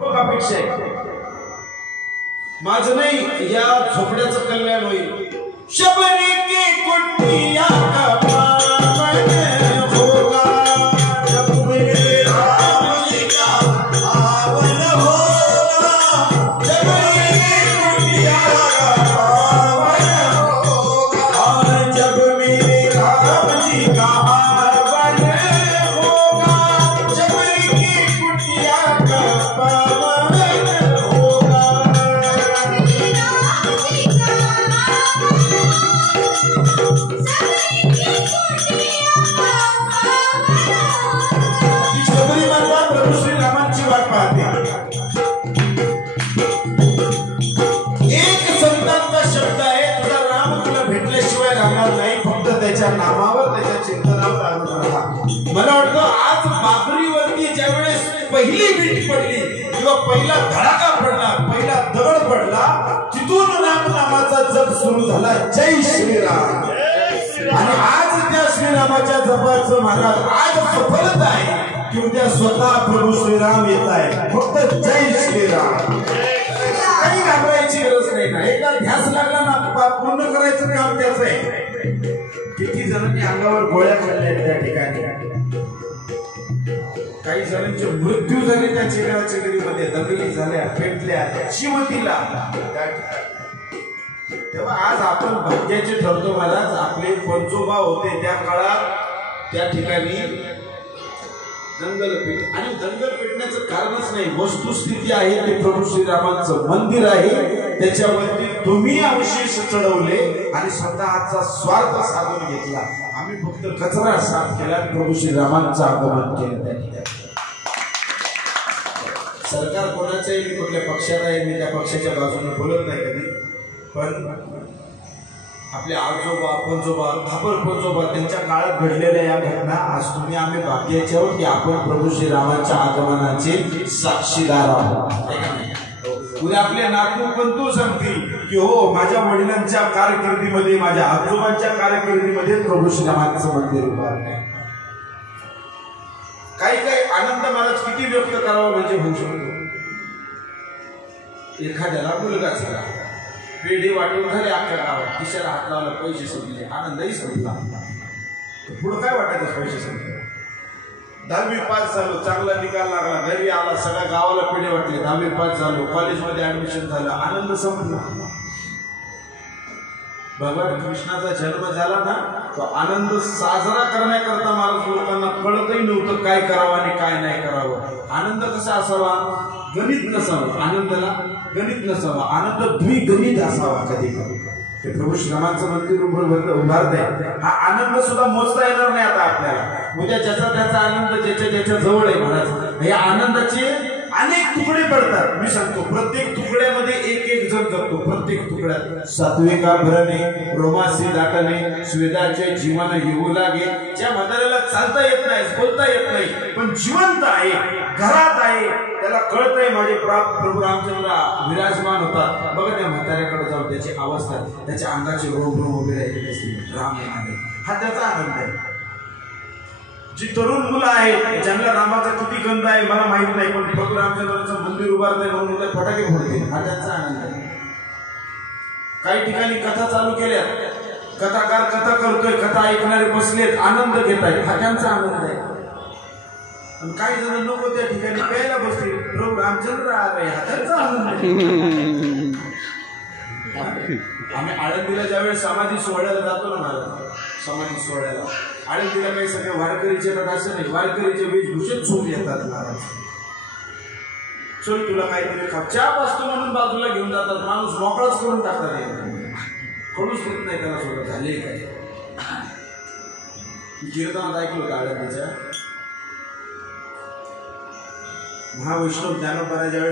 अपेक्षा आहे माझं नाही या झोपड्याचं कल्याण होईल। शबरी की कुटिया का पावन होगा जब मेरे राम जी का आवन होगा। शबरी की कुटिया का पावन होगा और जब मेरे राम जी का आवन होगा। शबरी की कुटिया का पावन नामावर त्याच्या चिंतनावर राहा। मला वाटतं आज बाबरीवरती ज्यावेळेस पहिली वीट पडली किंवा पहिला धडाका पडला, पहिला दगड पडला, तिथून राम नामाचा जप सुरू झाला। जय श्रीराम। आणि आज त्या श्रीरामाच्या जपाचं महाराज आज सफलता आहे की उद्या स्वतः प्रभू श्रीराम येत आहे। फक्त जय श्रीराम, काही घाबरायची गरज नाही ना। एकदा ध्यास लागला ना पूर्ण करायचं काम त्याचं आहे। किती जणांनी अंगावर गोळ्या खाल्ल्या त्या ठिकाणी, काही जणांचे मृत्यू झाले त्या चिखलाचिखलीमध्ये, दगडी झाल्या, पेटल्या शिवतीला त्या ठिकाणी। तेव्हा आज आपण भाग्याचे ठरतो महाराज। आपले पंचोबा होते त्या काळात त्या ठिकाणी दंगल पेट, आणि दंगल पेटण्याचं कारणच नाही, वस्तुस्थिती आहे ते प्रभू श्रीरामांचं मंदिर आहे। त्याच्यावरती तुम्ही अवशेष चढवले आणि स्वतःचा स्वार्थ साधून घेतला। आम्ही फक्त कचरा साफ केला, प्रभू श्रीरामांचं आगमन केलं त्या ठिकाणी। सरकार कोणाचंही, मी कुठल्या पक्षात आहे, मी त्या पक्षाच्या बाजूने बोलत नाही कधी, पण आपले आजोबा पंजोबा थापर पंजोबा त्यांच्या काळात घडलेल्या या घटना आज तुम्ही आम्ही भाग्याचे आहोत की आपण प्रभू श्रीरामांच्या आगमनाचे साक्षीदार आहोत। उद्या आपले नातू पण तो सांगतील की हो माझ्या वडिलांच्या कारकिर्दीमध्ये, माझ्या आजोबांच्या कारकिर्दीमध्ये प्रभू श्रीरामांचं मंदिर उभारलंय। काही काही आनंद महाराज किती व्यक्त करावा म्हणजे होऊ शकतो। एखाद्याला मुलगा झाला, पेढे वाटून झाले अख्ख्या गावात, खिशाला हात लावला, पैसे संपले, आनंदही संपला। पुढे काय वाटायचं पैसे संपले? 10वी पास झालो, चांगला निकाल लागला, घरी आला, सगळ्या गावाला पेढे वाटले, 10वी पास झालो, कॉलेजमध्ये ऍडमिशन झालं, आनंद संपला। भगवान कृष्णाचा जन्म झाला ना, तो आनंद साजरा करण्याकरता महाराज लोकांना कळतही नव्हतं काय करावं आणि काय नाही करावं। आनंद कसा असावा? गणित नसावं, आनंदाला गणित नसावा, आनंद द्विगणित असावा कधी कधी। ते प्रभू श्रीरामांचं मंदिर उभारत आहे, हा आनंद सुद्धा मोजता येणार नाही आता आपल्याला। उद्या ज्याचा त्याचा आनंद ज्याच्या ज्याच्या जवळ आहे महाराज। या आनंदाचे अनेक तुकडे पडतात। मी सांगतो प्रत्येक तुकड्यामध्ये एक एक जण जगतो। प्रत्येक तुकड्यात सात्विका भरणे, रोमासी दाटणे, स्वेदाचे जीवन येऊ लागे। ज्या म्हाताऱ्याला चालता येत नाही, बोलता येत नाही, पण जिवंत आहे, घरात आहे, त्याला कळत आहे माझे प्रभू रामचंद्र विराजमान होतात। बघा त्या म्हाताऱ्याकडे जाऊन त्याची अवस्था, त्याच्या अंगाचे रोम रोम उभे राहिले असतील, राम येणारे, हा त्याचा आनंद आहे। जी तरुण मुलं आहेत ज्यांना रामाचा किती गंध आहे मला माहित नाही, पण प्रभू रामचंद्राचं मंदिर उभारतंय म्हणून मुलं फटाके फोडतील, हा त्यांचा आनंद आहे। काही ठिकाणी कथा चालू केल्या, कथाकार कथा करतोय, कथा ऐकणारे बसलेत, आनंद घेत आहेत, हा त्यांचा आनंद आहे। पण काही जण नको त्या ठिकाणी प्यायला बसतील, प्रभू रामचंद्र आले, हा त्यांचा आनंद आहे। आम्ही आळंदीला ज्यावेळेस समाधी सोहळ्याला जातो ना महाराज, समाधी सोहळ्याला आळंदीला काही सगळे वारकरीचे येतात असं नाही, वारकरीचे वेशभूषेत झोप येतात महाराज। चल तुला काहीतरी खा, चहा पाचतो म्हणून बाजूला घेऊन जातात, माणूस मोकळाच करून टाकतात, कळूच देत नाही त्याला सोडत झाले काय। कीर्तनात ऐकलं होतं आळंदीच्या महावैष्णव ज्ञानोबाने ज्यावेळेस